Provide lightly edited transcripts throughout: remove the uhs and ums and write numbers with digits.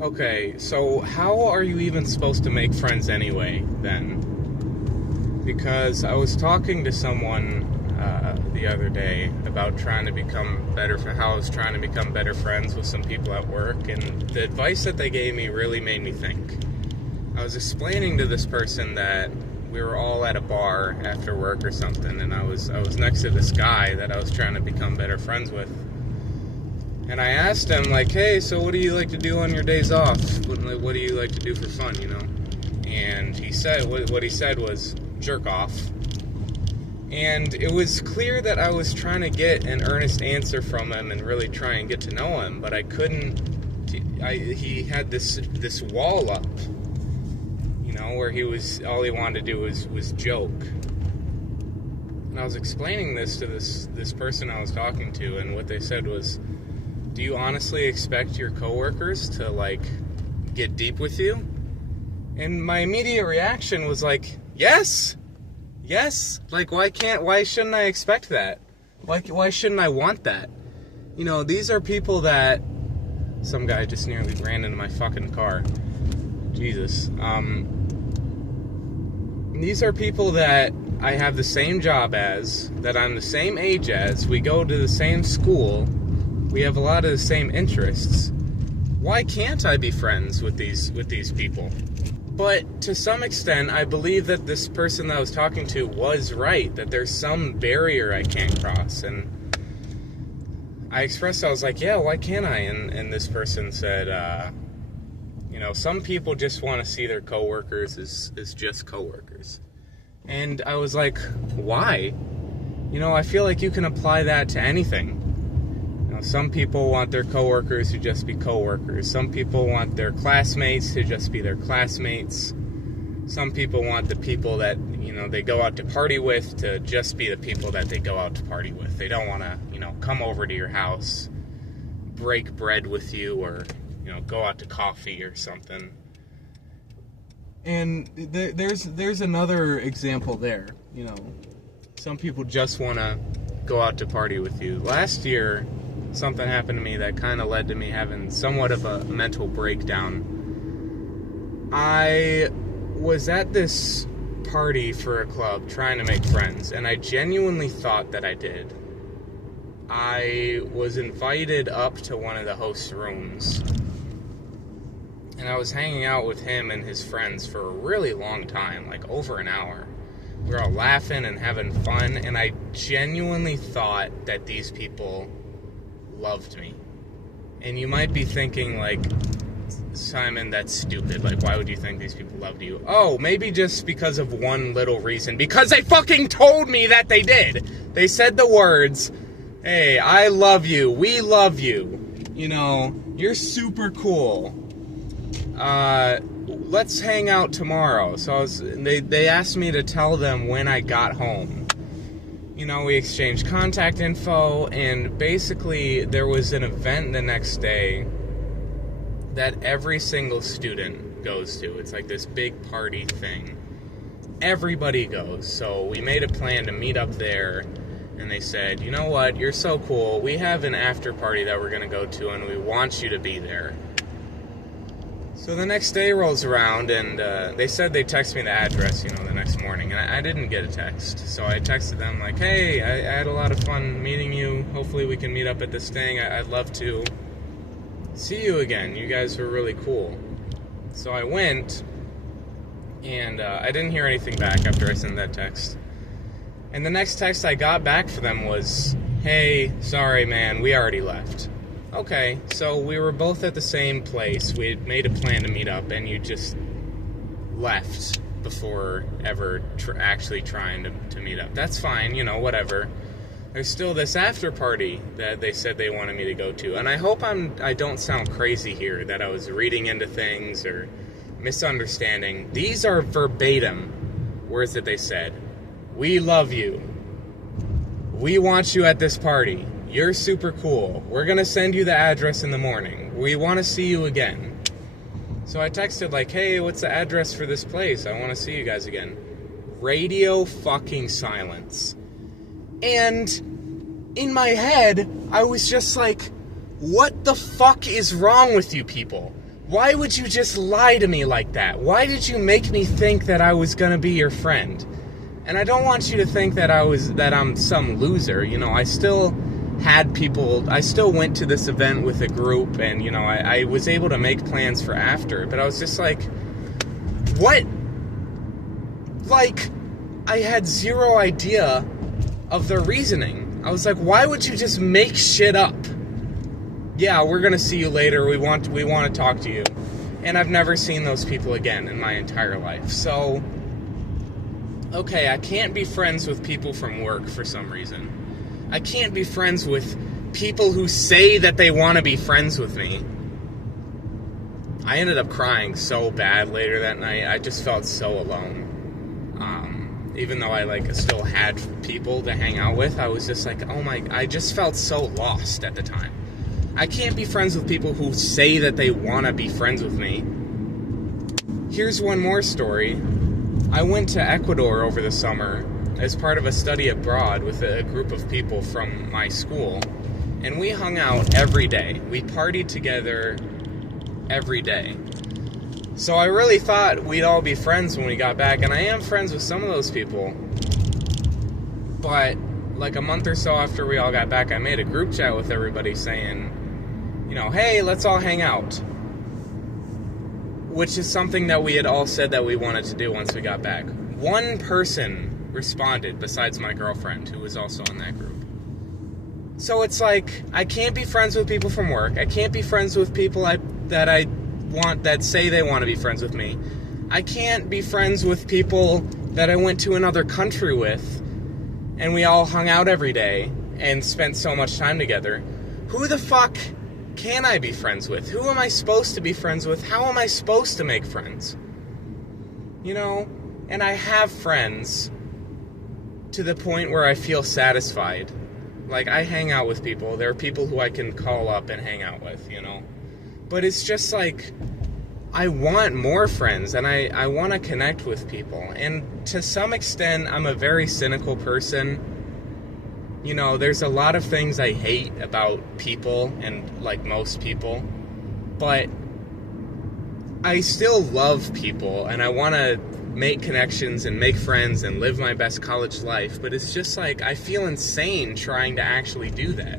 Okay, so how are you even supposed to make friends anyway, then? Because I was talking to someone the other day about trying to become better, for how I was trying to become better friends with some people at work, and the advice that they gave me really made me think. I was explaining to this person that we were all at a bar after work or something, and I was next to this guy that I was trying to become better friends with. And I asked him, like, hey, so what do you like to do on your days off? What do you like to do for fun, you know? And he said, what he said was, jerk off. And it was clear that I was trying to get an earnest answer from him and really try and get to know him, but I couldn't. He had this wall up, you know, where all he wanted to do was joke. And I was explaining this to this person I was talking to, and what they said was, do you honestly expect your coworkers to, like, get deep with you? And my immediate reaction was like, yes. Like, why shouldn't I expect that? Why shouldn't I want that? You know, these are people that... Some guy just nearly ran into my fucking car. Jesus. These are people that I have the same job as, that I'm the same age as, we go to the same school, we have a lot of the same interests. Why can't I be friends with these people? But to some extent, I believe that this person that I was talking to was right, that there's some barrier I can't cross. And I was like, yeah, why can't I? And this person said, you know, some people just want to see their coworkers as just coworkers. And I was like, why? You know, I feel like you can apply that to anything. You know, some people want their coworkers to just be coworkers. Some people want their classmates to just be their classmates. Some people want the people that, you know, they go out to party with to just be the people that they go out to party with. They don't want to, you know, come over to your house, break bread with you, or, you know, go out to coffee or something. And there's another example there, you know. Some people just want to go out to party with you. Last year, something happened to me that kind of led to me having somewhat of a mental breakdown. I was at this party for a club trying to make friends, and I genuinely thought that I did. I was invited up to one of the host rooms, and I was hanging out with him and his friends for a really long time, like over an hour. We were all laughing and having fun, and I genuinely thought that these people loved me. And you might be thinking, like, Simon, that's stupid. Like, why would you think these people loved you? Oh, maybe just because of one little reason. Because they fucking told me that they did. They said the words, hey, I love you, we love you. You know, you're super cool. Let's hang out tomorrow. So they asked me to tell them when I got home. You know, we exchanged contact info, and basically there was an event the next day that every single student goes to. It's like this big party thing. Everybody goes. So we made a plan to meet up there, and they said, you know what, you're so cool. We have an after party that we're going to go to, and we want you to be there. So the next day rolls around, and they said they'd text me the address, you know, the next morning, and I didn't get a text. So I texted them like, hey, I had a lot of fun meeting you. Hopefully we can meet up at this thing. I'd love to see you again. You guys were really cool. So I went, and I didn't hear anything back after I sent that text. And the next text I got back from them was, hey, sorry, man, we already left. Okay, so we were both at the same place. We had made a plan to meet up, and you just left before ever actually trying to meet up. That's fine, you know, whatever. There's still this after party that they said they wanted me to go to, and I hope I don't sound crazy here, that I was reading into things or misunderstanding. These are verbatim words that they said. We love you. We want you at this party. You're super cool. We're going to send you the address in the morning. We want to see you again. So I texted like, hey, what's the address for this place? I want to see you guys again. Radio fucking silence. And in my head, I was just like, what the fuck is wrong with you people? Why would you just lie to me like that? Why did you make me think that I was gonna be your friend? And I don't want you to think that I'm some loser. You know, I still had people, I still went to this event with a group, and, you know, I was able to make plans for after, but I was just like, what? Like, I had zero idea of their reasoning. I was like, why would you just make shit up? Yeah, we're gonna see you later, we want to talk to you. And I've never seen those people again in my entire life. So, okay, I can't be friends with people from work for some reason. I can't be friends with people who say that they want to be friends with me. I ended up crying so bad later that night. I just felt so alone. Even though I still had people to hang out with, I was just like, I just felt so lost at the time. I can't be friends with people who say that they want to be friends with me. Here's one more story. I went to Ecuador over the summer as part of a study abroad with a group of people from my school, and we hung out every day. We partied together every day. So I really thought we'd all be friends when we got back, and I am friends with some of those people. But like a month or so after we all got back, I made a group chat with everybody saying, you know, hey, let's all hang out. Which is something that we had all said that we wanted to do once we got back. One person responded besides my girlfriend, who was also in that group. So it's like, I can't be friends with people from work. I can't be friends with people that say they want to be friends with me. I can't be friends with people that I went to another country with, and we all hung out every day and spent so much time together. Who the fuck can I be friends with? Who am I supposed to be friends with? How am I supposed to make friends? You know? And I have friends to the point where I feel satisfied. Like, I hang out with people. There are people who I can call up and hang out with, you know? But it's just like, I want more friends, and I want to connect with people. And to some extent, I'm a very cynical person. You know, there's a lot of things I hate about people, and like most people. But I still love people, and I want to make connections and make friends and live my best college life. But it's just like, I feel insane trying to actually do that.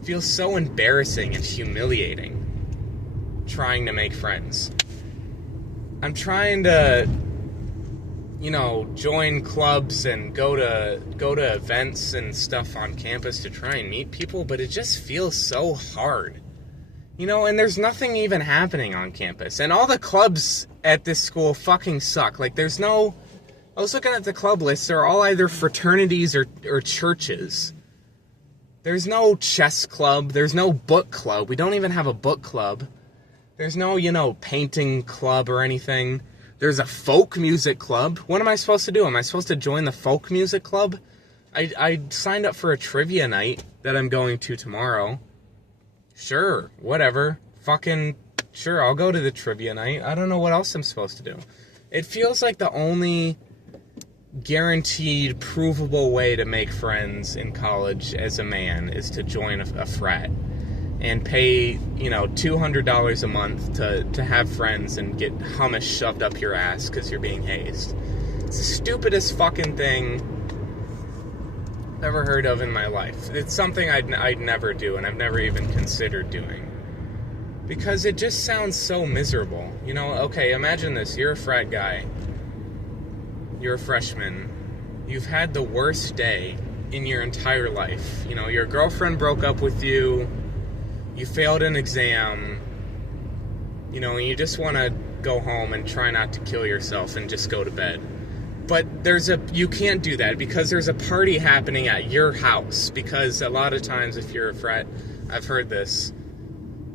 It feels so embarrassing and humiliating trying to make friends. I'm trying to, you know, join clubs and go to events and stuff on campus to try and meet people, but it just feels so hard. You know, and there's nothing even happening on campus. And all the clubs at this school fucking suck. Like, there's no... I was looking at the club list. They're all either fraternities or churches. There's no chess club. There's no book club. We don't even have a book club. There's no, you know, painting club or anything. There's a folk music club. What am I supposed to do? Am I supposed to join the folk music club? I signed up for a trivia night that I'm going to tomorrow. Sure, whatever. Fucking sure, I'll go to the trivia night. I don't know what else I'm supposed to do. It feels like the only guaranteed, provable way to make friends in college as a man is to join a frat and pay, you know, $200 a month to have friends and get hummus shoved up your ass because you're being hazed. It's the stupidest fucking thing I've ever heard of in my life. It's something I'd never do, and I've never even considered doing. Because it just sounds so miserable. You know, okay, imagine this. You're a frat guy. You're a freshman. You've had the worst day in your entire life. You know, your girlfriend broke up with you. You failed an exam, you know, and you just want to go home and try not to kill yourself and just go to bed. But you can't do that because there's a party happening at your house. Because a lot of times if you're a frat, I've heard this,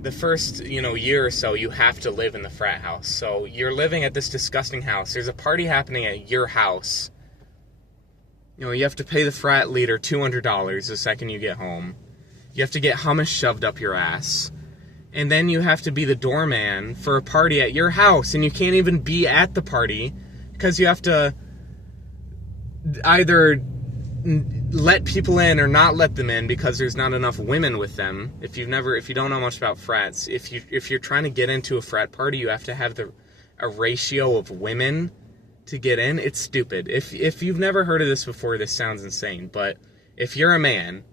the first, you know, year or so, you have to live in the frat house. So you're living at this disgusting house. There's a party happening at your house. You know, you have to pay the frat leader $200 the second you get home. You have to get hummus shoved up your ass. And then you have to be the doorman for a party at your house. And you can't even be at the party because you have to either let people in or not let them in because there's not enough women with them. If you don't know much about frats, if you're trying to get into a frat party, you have to have a ratio of women to get in. It's stupid. If you've never heard of this before, this sounds insane. But if you're a man,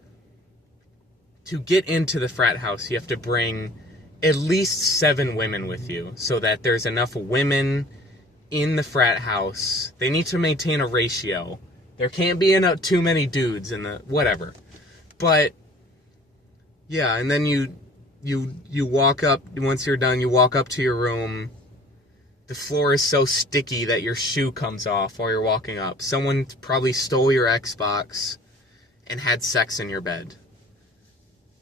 to get into the frat house, you have to bring at least 7 women with you so that there's enough women in the frat house. They need to maintain a ratio. There can't be too many dudes in the whatever. But yeah, and then you walk up, once you're done, you walk up to your room. The floor is so sticky that your shoe comes off while you're walking up. Someone probably stole your Xbox and had sex in your bed.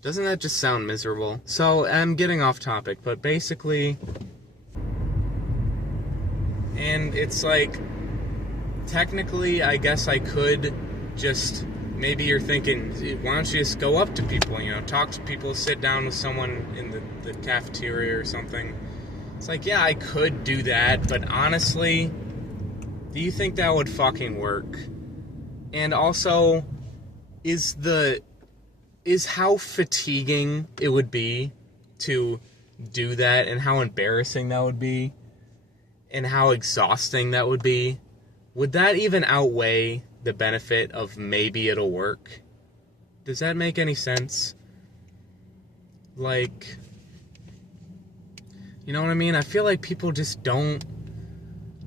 Doesn't that just sound miserable? So, I'm getting off topic, but basically, and it's like, technically, I guess I could just, maybe you're thinking, why don't you just go up to people, talk to people, sit down with someone in the cafeteria or something. It's like, yeah, I could do that, but honestly, do you think that would fucking work? And also, is how fatiguing it would be to do that, and how embarrassing that would be, and how exhausting that would be, would that even outweigh the benefit of maybe it'll work? Does that make any sense? Like, you know what I mean? I feel like people just don't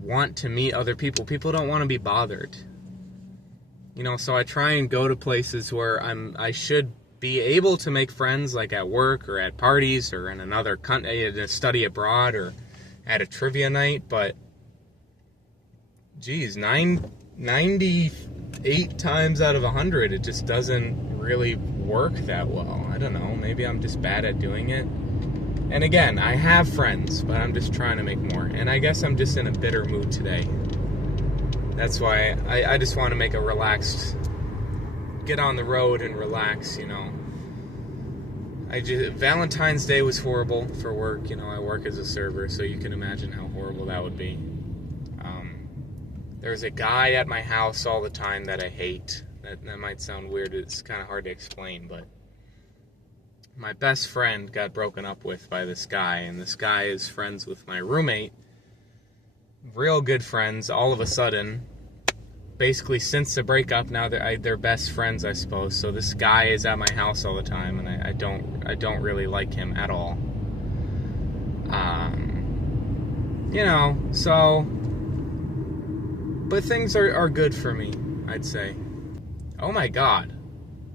want to meet other people. People don't want to be bothered. So I try and go to places where I should be able to make friends, like at work or at parties or in another country, at a study abroad or at a trivia night, but geez, 98 times out of 100, it just doesn't really work that well. I don't know, maybe I'm just bad at doing it. And again, I have friends, but I'm just trying to make more. And I guess I'm just in a bitter mood today. That's why I just want to make a relaxed, get on the road and relax, Valentine's Day was horrible for work. I work as a server, so you can imagine how horrible that would be. There's a guy at my house all the time that I hate. That might sound weird. It's kind of hard to explain, but my best friend got broken up with by this guy, and this guy is friends with my roommate. Real good friends, all of a sudden. Basically, since the breakup, now they're best friends, I suppose. So this guy is at my house all the time, and I don't really like him at all. So, but things are good for me, I'd say. Oh my God,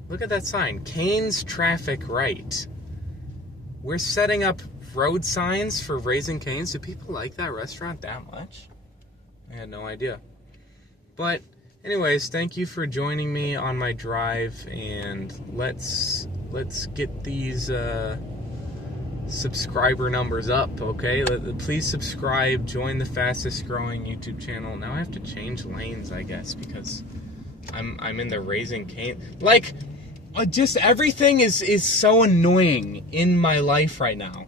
look at that sign, Cane's Traffic Right. We're setting up road signs for Raising Cane's. Do people like that restaurant that much? I had no idea. But anyways, thank you for joining me on my drive, and let's get these subscriber numbers up, okay? Please subscribe, join the fastest growing YouTube channel. Now I have to change lanes, I guess, because I'm in the Raising Cane. Like, just everything is so annoying in my life right now.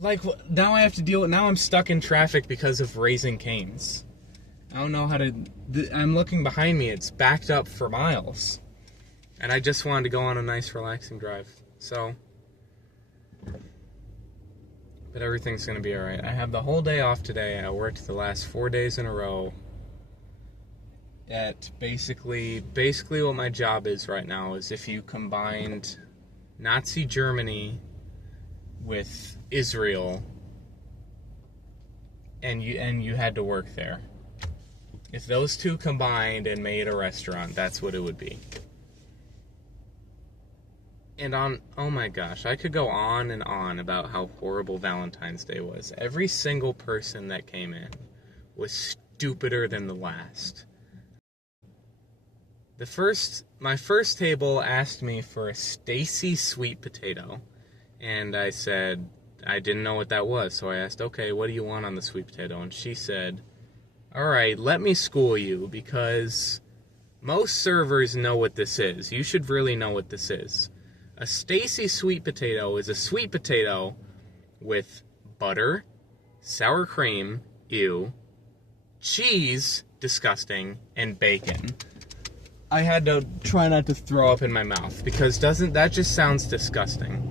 Like, now I have to deal with, now I'm stuck in traffic because of Raising Cane's. I don't know how to, I'm looking behind me, it's backed up for miles. And I just wanted to go on a nice relaxing drive, so. But everything's gonna be alright. I have the whole day off today. I worked the last 4 days in a row at basically what my job is right now is if you combined Nazi Germany with Israel and you had to work there. If those two combined and made a restaurant, that's what it would be. And oh my gosh, I could go on and on about how horrible Valentine's Day was. Every single person that came in was stupider than the last. My first table asked me for a Stacy sweet potato, and I said I didn't know what that was, so I asked, okay, what do you want on the sweet potato? And she said, all right, let me school you, because most servers know what this is. You should really know what this is. A Stacy sweet potato is a sweet potato with butter, sour cream, cheese, disgusting, and bacon. I had to try not to throw up in my mouth because that just sounds disgusting.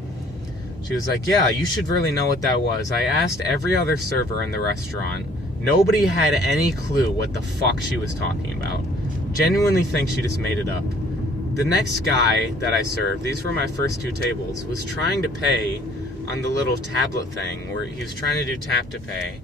She was like, yeah, you should really know what that was. I asked every other server in the restaurant. Nobody had any clue what the fuck she was talking about. Genuinely think she just made it up. The next guy that I served, these were my first 2 tables, was trying to pay on the little tablet thing where he was trying to do tap to pay.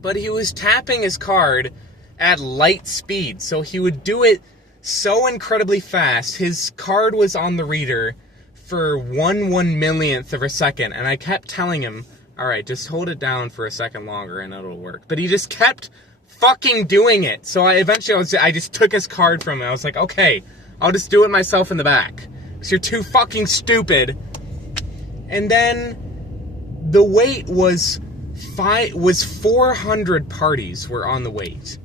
But he was tapping his card at light speed, so he would do it so incredibly fast. His card was on the reader for 1/1,000,000th of a second, and I kept telling him, alright, just hold it down for a second longer and it'll work. But he just kept fucking doing it. So I just took his card from him. I was like, okay, I'll just do it myself in the back. Because you're too fucking stupid. And then the wait was 400 parties were on the wait.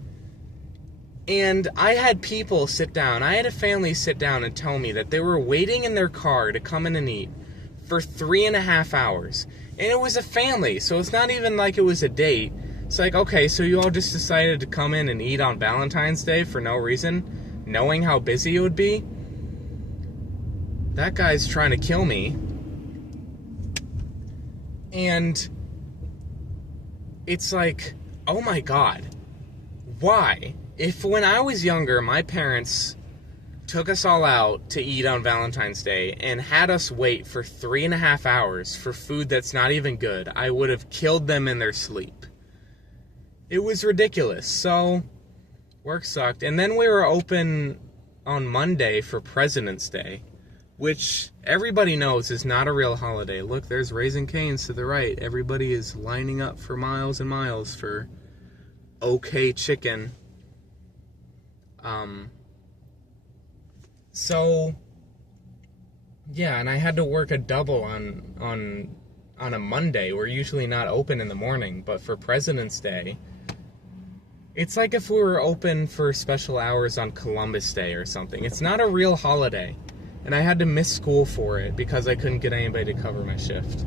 And I had people sit down. I had a family sit down and tell me that they were waiting in their car to come in and eat for 3.5 hours. And it was a family, so it's not even like it was a date. It's like, okay, so you all just decided to come in and eat on Valentine's Day for no reason, knowing how busy it would be? That guy's trying to kill me. And it's like, oh my God, why? If when I was younger, my parents took us all out to eat on Valentine's Day and had us wait for 3.5 hours for food that's not even good, I would have killed them in their sleep. It was ridiculous. So, work sucked. And then we were open on Monday for President's Day, which everybody knows is not a real holiday. Look, there's Raising Cane's to the right. Everybody is lining up for miles and miles for OK Chicken. So, yeah, and I had to work a double on a Monday. We're usually not open in the morning, but for President's Day, it's like if we were open for special hours on Columbus Day or something. It's not a real holiday, and I had to miss school for it because I couldn't get anybody to cover my shift.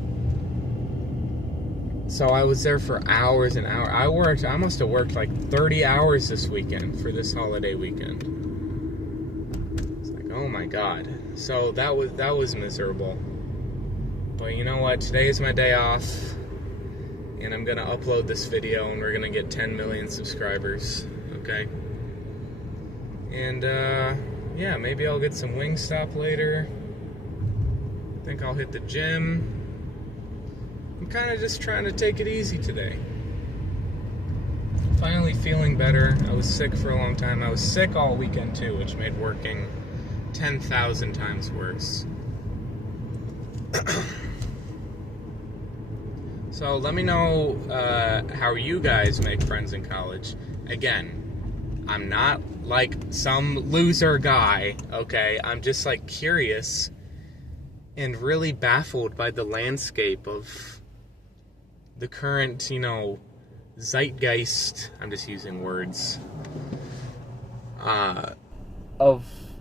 So I was there for hours and hours. I must have worked like 30 hours this weekend for this holiday weekend. Oh my God. So that was miserable. But you know what? Today is my day off. And I'm going to upload this video and we're going to get 10 million subscribers. Okay? And, yeah, maybe I'll get some Wingstop later. I think I'll hit the gym. I'm kind of just trying to take it easy today. Finally feeling better. I was sick for a long time. I was sick all weekend too, which made working 10,000 times worse. So let me know how you guys make friends in college. Again, I'm not like some loser guy, okay? I'm just like curious and really baffled by the landscape of the current, zeitgeist. I'm just using words.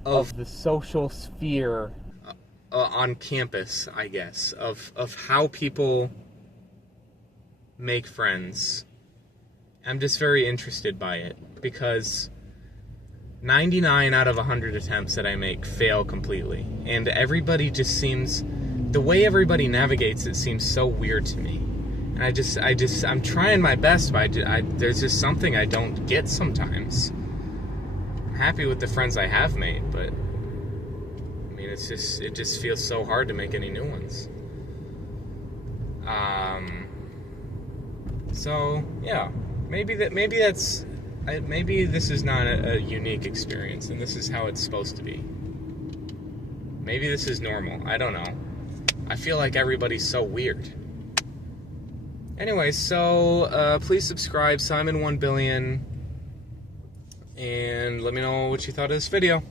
Of the social sphere on campus, I guess, of how people make friends. I'm just very interested by it because 99 out of 100 attempts that I make fail completely, and everybody just seems, the way everybody navigates it seems so weird to me. And I'm trying my best, but there's just something I don't get sometimes. Happy with the friends I have made, but I mean, it just feels so hard to make any new ones. So yeah, maybe this is not a unique experience, and this is how it's supposed to be. Maybe this is normal. I don't know. I feel like everybody's so weird. Anyway, so please subscribe, Simon1Billion. And let me know what you thought of this video.